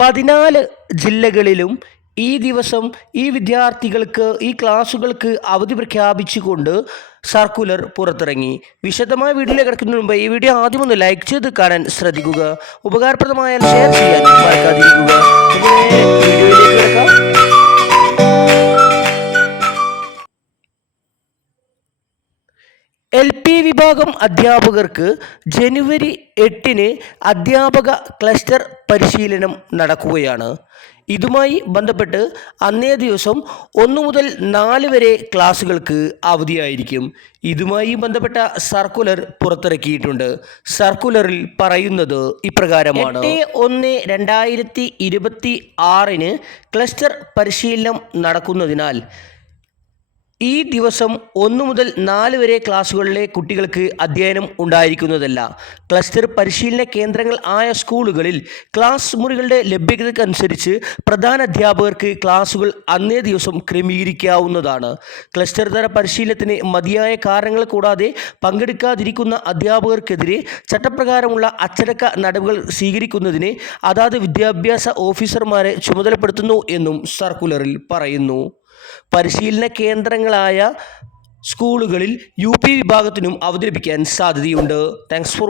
പതിനാല് ജില്ലകളിലും ഈ ദിവസം ഈ വിദ്യാർത്ഥികൾക്ക് ഈ ക്ലാസ്സുകൾക്ക് അവധി പ്രഖ്യാപിച്ചുകൊണ്ട് സർക്കുലർ പുറത്തിറങ്ങി. വിശദമായ വീഡിയോ കിടക്കുന്നതിന് മുമ്പ് ഈ വീഡിയോ ആദ്യം ഒന്ന് ലൈക്ക് ചെയ്ത് കാണാൻ ശ്രദ്ധിക്കുക. ഉപകാരപ്രദമായാൽ ഷെയർ ചെയ്യാൻ മറക്കാതിരിക്കുക. എൽ പി വിഭാഗം അധ്യാപകർക്ക് ജനുവരി എട്ടിന് അധ്യാപക ക്ലസ്റ്റർ പരിശീലനം നടക്കുകയാണ്. ഇതുമായി ബന്ധപ്പെട്ട് അന്നേ ദിവസം ഒന്ന് മുതൽ നാല് വരെ ക്ലാസ്സുകൾക്ക് അവധിയായിരിക്കും. ഇതുമായി ബന്ധപ്പെട്ട സർക്കുലർ പുറത്തിറക്കിയിട്ടുണ്ട്. സർക്കുലറിൽ പറയുന്നത് ഇപ്രകാരമാണ്. ഒന്ന് രണ്ടായിരത്തി ഇരുപത്തി ആറിന് ക്ലസ്റ്റർ പരിശീലനം നടക്കുന്നതിനാൽ ഈ ദിവസം ഒന്നു മുതൽ നാല് വരെ ക്ലാസ്സുകളിലെ കുട്ടികൾക്ക് അധ്യയനം ഉണ്ടായിരിക്കുന്നതല്ല. ക്ലസ്റ്റർ പരിശീലന കേന്ദ്രങ്ങൾ ആയ സ്കൂളുകളിൽ ക്ലാസ് മുറികളുടെ ലഭ്യതയ്ക്കനുസരിച്ച് പ്രധാന അധ്യാപകർക്ക് ക്ലാസ്സുകൾ അന്നേ ദിവസം ക്രമീകരിക്കാവുന്നതാണ്. ക്ലസ്റ്റർ തര പരിശീലനത്തിന് മതിയായ കാരണങ്ങൾ കൂടാതെ പങ്കെടുക്കാതിരിക്കുന്ന അധ്യാപകർക്കെതിരെ ചട്ടപ്രകാരമുള്ള അച്ചടക്ക നടപടികൾ സ്വീകരിക്കുന്നതിന് അതാത് വിദ്യാഭ്യാസ ഓഫീസർമാരെ ചുമതലപ്പെടുത്തുന്നു എന്നും സർക്കുലറിൽ പറയുന്നു. പരിശീലന കേന്ദ്രങ്ങളായ സ്കൂളുകളിൽ യു പി വിഭാഗത്തിനും അവതരിപ്പിക്കാൻ സാധ്യതയുണ്ട്. Thanks for